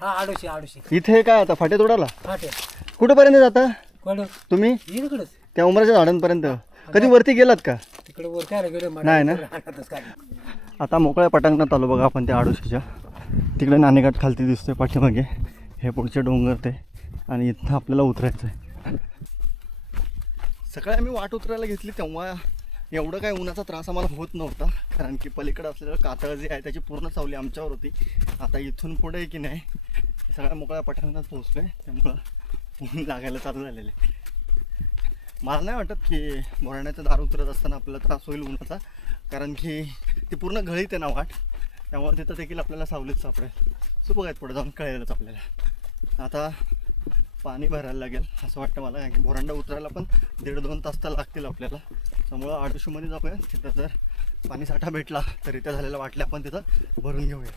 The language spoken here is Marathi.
हा आडोशी आडोशी इथे काय आता फाटे तोडायला फाटे कुठेपर्यंत जाता कोण तुम्ही? इकडेच त्या उमराच्या झाडांपर्यंत कधी वरती गेलात का? तिकडे वर काय गेलो नाही ना. आता मोकळ्या पटांगणात आलो बघा आपण त्या आडोशीच्या. तिकडे नाणेघाट खालती दिसतोय पाठीमागे. हे पुढचे डोंगर ते आणि इथं आपल्याला उतरायचं आहे. सकाळी आम्ही वाट उतरायला घेतली तेव्हा एवढं काय उन्हाचा त्रास आम्हाला होत नव्हता, कारण की पलीकडे असलेलं कातळ जे आहे त्याची पूर्ण सावली आमच्यावर होती. आता इथून पुढे की नाही सगळ्या मोकळ्या पटांगणात पोहोचलो आहे, त्यामुळं ऊन लागायला चालू झालेलं आहे. मला नाही वाटत की बोराण्याचं दार उतरत असताना आपल्याला त्रास होईल उन्हाचा, कारण की ती पूर्ण घळीत आहे ना वाट, त्यामुळे तिथं देखील आपल्याला सावलीत सापडेल. सुपक आहेत पुढे जाऊन कळेलच आपल्याला. आता पाणी भरायला लागेल असं वाटतं मला, कारण की बोरांडा उतरायला पण 1.5-2 तास तर लागतील आपल्याला. त्यामुळं आडोशीमध्ये जाऊया, तिथं जर पाणी साठा भेटला तर इथं झालेल्या वाटल्या आपण तिथं भरून घेऊया.